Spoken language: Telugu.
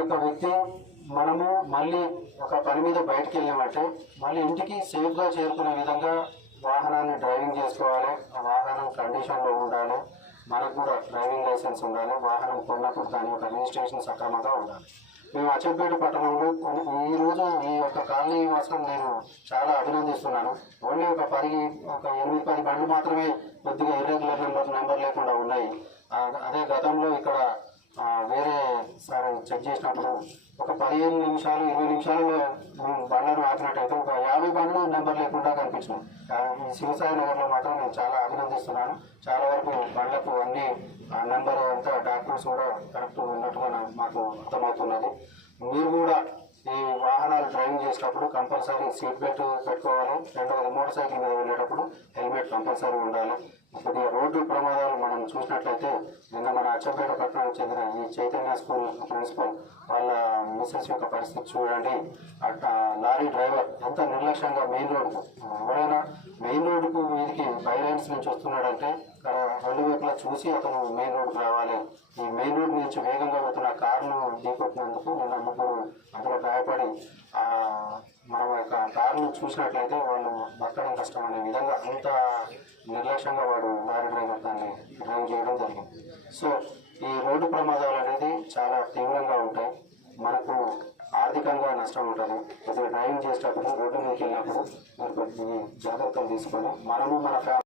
యొక్క వ్యక్తి మనము మళ్ళీ ఒక పని మీద బయటకు వెళ్ళామంటే మళ్ళీ ఇంటికి సేఫ్గా చేరుకునే విధంగా వాహనాన్ని డ్రైవింగ్ చేసుకోవాలి. ఆ వాహనం కండిషన్లో ఉండాలి. మనకు కూడా డ్రైవింగ్ లైసెన్స్ ఉండాలి. వాహనం కొన్నప్పుడు దాని యొక్క రిజిస్ట్రేషన్ సక్రమంగా ఉండాలి. మేము అచ్చంపేట పట్టణంలో ఈరోజు ఈ యొక్క కాలనీ వాసం నేను చాలా అభినందిస్తున్నాను. ఓన్లీ ఒక 8-10 బండ్లు మాత్రమే కొద్దిగా ఇర్రెగ్యులర్ నెంబర్ లేకుండా ఉన్నాయి. అదే గతంలో ఇక్కడ వేరే సార్ చెక్ చేసినప్పుడు ఒక 15 నిమిషాలు 20 నిమిషాలలో బండ్లను ఆపినట్టయితే ఒక 50 బండ్లు నెంబర్ లేకుండా కనిపించినాయి. ఈ శివసాయి నగర్లో మాత్రం నేను చాలా అభినందిస్తున్నాను. చాలా వరకు బండ్లకు అన్ని నెంబర్ అంతా డాక్యుమెంట్స్ కూడా కరెక్ట్ ఉన్నట్టుగా మాకు అర్థమవుతున్నది. మీరు కూడా ఈ వాహనాలు డ్రైవింగ్ చేసేటప్పుడు కంపల్సరీ సీట్ బెల్ట్ పెట్టుకోవాలి. రెండవది మోటార్ సైకిల్ మీద వెళ్ళేటప్పుడు హెల్మెట్ కంపల్సరీ ఉండాలి. కొద్దిగా రోడ్డు ప్రమాదాలు మనం చూసినట్లయితే నిన్న మన అచ్చంపేట పట్టణానికి చెందిన ఈ చైతన్య స్కూల్ ప్రిన్సిపల్ వాళ్ళ మిస్సెస్ యొక్క పరిస్థితి చూడండి. లారీ డ్రైవర్ ఎంత నిర్లక్ష్యంగా మెయిన్ రోడ్డుకు ఎవరైనా మెయిన్ రోడ్డుకు మీదికి బైలైన్స్ నుంచి వస్తున్నాడంటే రెండు వైపులా చూసి అతను మెయిన్ రోడ్డుకు రావాలి. ఈ మెయిన్ రోడ్ నుంచి వేగంగా పోతున్న కారును ఢీకొట్టినందుకు నిన్న ముగ్గురు అందులో గాయపడి మనం యొక్క కారును చూసినట్లయితే వాళ్ళు బతకడం కష్టం అనే విధంగా అంత నిర్లక్ష్యంగా వాడు లారీ డ్రైవర్ దాన్ని డ్రైవ్ చేయడం జరిగింది. సో ఈ రోడ్డు ప్రమాదాలు అనేది చాలా తీవ్రంగా ఉంటాయి. మనకు ఆర్థికంగా నష్టం ఉంటుంది. కొద్దిగా డ్రైవింగ్ చేసేటప్పుడు రోడ్డు మీదకి వెళ్ళినప్పుడు మరి కొద్ది జాగ్రత్తలు తీసుకొని మనము మన